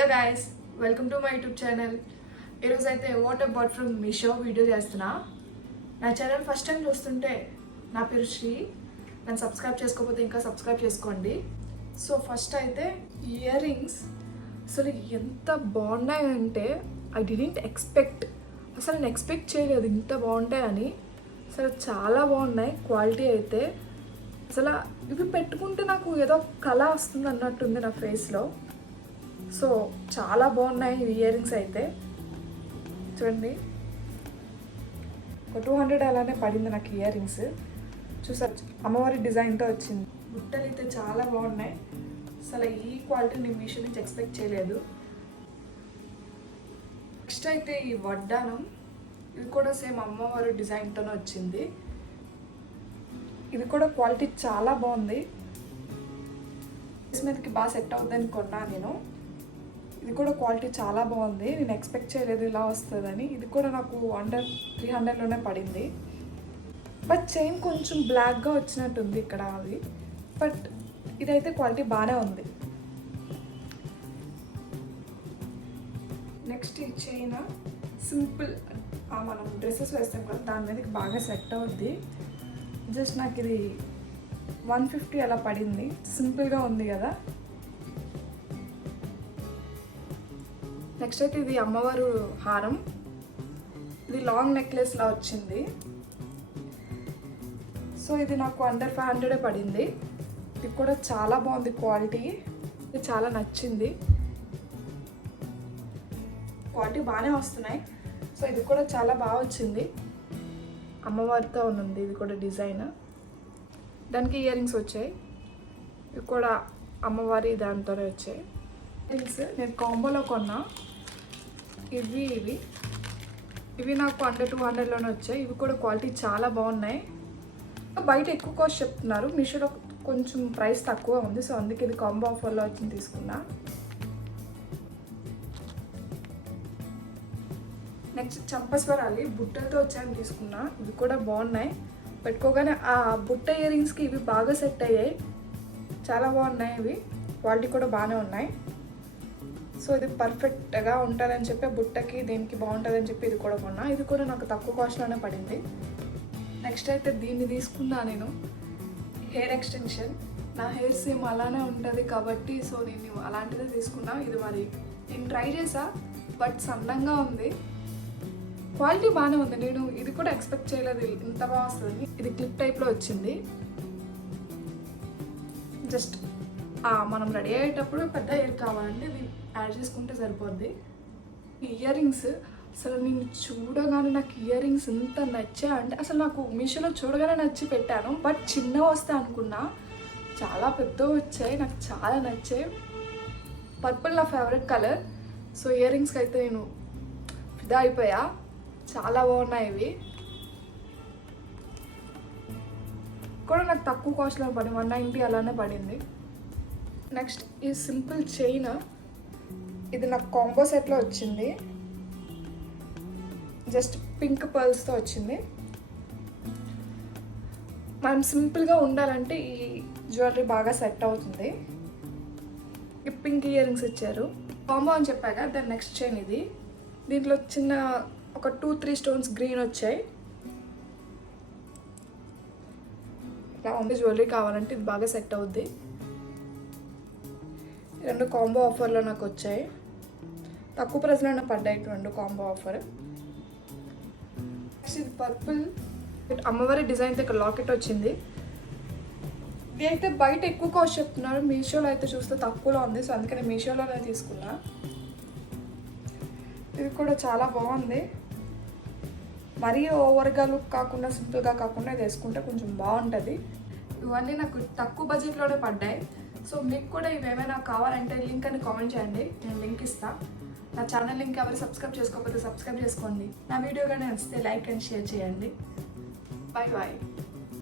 Hello guys, welcome to my YouTube channel. ఈరోజు అయితే what about from Meesho video చేస్తున్నా. నా ఛానల్ ఫస్ట్ టైం చూస్తుంటే నా పేరు శ్రీ. నన్ను సబ్స్క్రైబ్ చేసుకోకపోతే ఇంకా సబ్స్క్రైబ్ చేసుకోండి. సో ఫస్ట్ అయితే ఇయర్ రింగ్స్ అసలు ఎంత బాగున్నాయంటే ఐ డిడెంట్ ఎక్స్పెక్ట్. అసలు నేను ఎక్స్పెక్ట్ చేయలేదు ఇంత బాగుంటాయని. అసలు చాలా బాగున్నాయి. క్వాలిటీ అయితే అసలు ఇవి పెట్టుకుంటే నాకు ఏదో కళ వస్తుంది అన్నట్టుంది నా ఫేస్లో. సో చాలా బాగున్నాయి ఇయర్ రింగ్స్ అయితే. చూడండి, ఒక 200 అలానే పడింది నాకు ఇయర్ రింగ్స్. చూసారు, అమ్మవారి డిజైన్తో వచ్చింది. బుట్టలు అయితే చాలా బాగున్నాయి. అసలు ఈ క్వాలిటీ నేను మీషో నుంచి ఎక్స్పెక్ట్ చేయలేదు. నెక్స్ట్ అయితే ఈ వడ్డానం, ఇది కూడా సేమ్ అమ్మవారి డిజైన్తోనే వచ్చింది. ఇది కూడా క్వాలిటీ చాలా బాగుంది. ఫేస్ మీదకి బాగా సెట్ అవుతుందని కొన్నా నేను. ఇది కూడా క్వాలిటీ చాలా బాగుంది. నేను ఎక్స్పెక్ట్ చేయలేదు ఇలా వస్తుందని. ఇది కూడా నాకు అండర్ 300లోనే పడింది. బట్ చైన్ కొంచెం బ్లాక్గా వచ్చినట్టుంది ఇక్కడ అది. బట్ ఇదైతే క్వాలిటీ బాగానే ఉంది. నెక్స్ట్ ఈ చైన్ సింపుల్, మనం డ్రెస్సెస్ వేస్తాం కదా దాని మీదకి బాగా సెట్ అవుద్ది. జస్ట్ నాకు ఇది 150 అలా పడింది. సింపుల్గా ఉంది కదా. నెక్స్ట్ అయితే ఇది అమ్మవారు హారం. ఇది లాంగ్ నెక్లెస్లా వచ్చింది. సో ఇది నాకు అండర్ 500 పడింది. ఇది కూడా చాలా బాగుంది క్వాలిటీ. ఇది చాలా నచ్చింది. క్వాలిటీ బాగానే వస్తున్నాయి. సో ఇది కూడా చాలా బాగా వచ్చింది. అమ్మవారితో ఉంది ఇది కూడా డిజైన్. దానికి ఇయర్ రింగ్స్ వచ్చాయి. ఇవి కూడా అమ్మవారి దాంతోనే వచ్చాయి. ఇయర్ రింగ్స్ నేను కాంబోలో కొన్నా. ఇవి నాకు అండర్ 200లోనే వచ్చాయి. ఇవి కూడా క్వాలిటీ చాలా బాగున్నాయి. బయట ఎక్కువ కాస్ట్ చెప్తున్నారు, మీషోలో కొంచెం ప్రైస్ తక్కువ ఉంది. సో అందుకే ఇది కాంబో ఆఫర్లో వచ్చింది తీసుకున్నా. నెక్స్ట్ చంపస్వరాలి బుట్టలతో వచ్చాయని తీసుకున్నా. ఇవి కూడా బాగున్నాయి. పెట్టుకోగానే ఆ బుట్ట ఇయర్ రింగ్స్కి ఇవి బాగా సెట్ అయ్యాయి. చాలా బాగున్నాయి. ఇవి క్వాలిటీ కూడా బాగానే ఉన్నాయి. సో ఇది పర్ఫెక్ట్గా ఉంటుందని చెప్పి బుట్టకి దీనికి బాగుంటుందని చెప్పి ఇది కూడా కొన్నా. ఇది కూడా నాకు తక్కువ కాస్ట్లోనే పడింది. నెక్స్ట్ అయితే దీన్ని తీసుకున్నా నేను. Hair extension. నా హెయిర్ సేమ్ అలానే ఉంటుంది కాబట్టి సో నేను అలాంటిదే తీసుకున్నా. ఇది మరి నేను ట్రై చేసా, బట్ సన్నంగా ఉంది. క్వాలిటీ బాగానే ఉంది. నేను ఇది కూడా ఎక్స్పెక్ట్ చేయలేదు ఇంత బాగా వస్తుంది. ఇది క్లిప్ టైప్లో వచ్చింది. జస్ట్ మనం రెడీ అయ్యేటప్పుడు పెద్ద హెయిర్ కావాలంటే ఇది యాడ్ చేసుకుంటే సరిపోద్ది. ఇయర్ రింగ్స్ అసలు నేను చూడగానే నాకు ఇయర్ రింగ్స్ ఎంత నచ్చా అంటే అసలు నాకు మీషోలో చూడగానే నచ్చి పెట్టాను. బట్ చిన్న వస్తే అనుకున్నా, చాలా పెద్దవి వచ్చాయి. నాకు చాలా నచ్చాయి. పర్పుల్ నా ఫేవరెట్ కలర్. సో ఇయర్ రింగ్స్కి అయితే నేను ఫిదా అయిపోయా. చాలా బాగున్నాయి. ఇవి కూడా నాకు తక్కువ కాస్ట్లో పడింది. 190 అలానే పడింది. నెక్స్ట్ ఈ సింపుల్ చైన్. ఇది నాకు కాంబో సెట్లో వచ్చింది. జస్ట్ పింక్ పర్ల్స్తో వచ్చింది. మనం సింపుల్గా ఉండాలంటే ఈ జ్యువెలరీ బాగా సెట్ అవుతుంది. ఈ పింక్ ఇయర్ రింగ్స్ ఇచ్చారు. కాంబో అని చెప్పాక దాని నెక్స్ట్ చైన్ ఇది. దీంట్లో చిన్న ఒక 2-3 స్టోన్స్ గ్రీన్ వచ్చాయి. ఇలా ఉంది. జ్యువెలరీ కావాలంటే ఇది బాగా సెట్ అవుద్ది. రెండు కాంబో ఆఫర్లో నాకు వచ్చాయి. తక్కువ ప్రైస్లోనే పడ్డాయి 2 కాంబో ఆఫర్. ఇది పర్పుల్ అమ్మవారి డిజైన్తో ఇక్కడ లాకెట్ వచ్చింది. ఇది అయితే బయట ఎక్కువ కాస్ట్ చెప్తున్నారు, మీషోలో అయితే చూస్తే తక్కువలో ఉంది. సో అందుకని మీషోలోనే తీసుకున్నా. ఇది కూడా చాలా బాగుంది. మరీ ఓవర్గా లుక్ కాకుండా సింపుల్గా కాకుండా ఇది వేసుకుంటే కొంచెం బాగుంటుంది. ఇవన్నీ నాకు తక్కువ బడ్జెట్లోనే పడ్డాయి. సో మీకు కూడా ఇవేమైనా కావాలంటే లింక్ అని కామెంట్ చేయండి, నేను లింక్ ఇస్తాను. నా ఛానల్ లింక్ ఎవరు సబ్స్క్రైబ్ చేసుకోకపోతే సబ్స్క్రైబ్ చేసుకోండి. నా వీడియో కానీ నచ్చితే లైక్ అండ్ షేర్ చేయండి. Bye bye.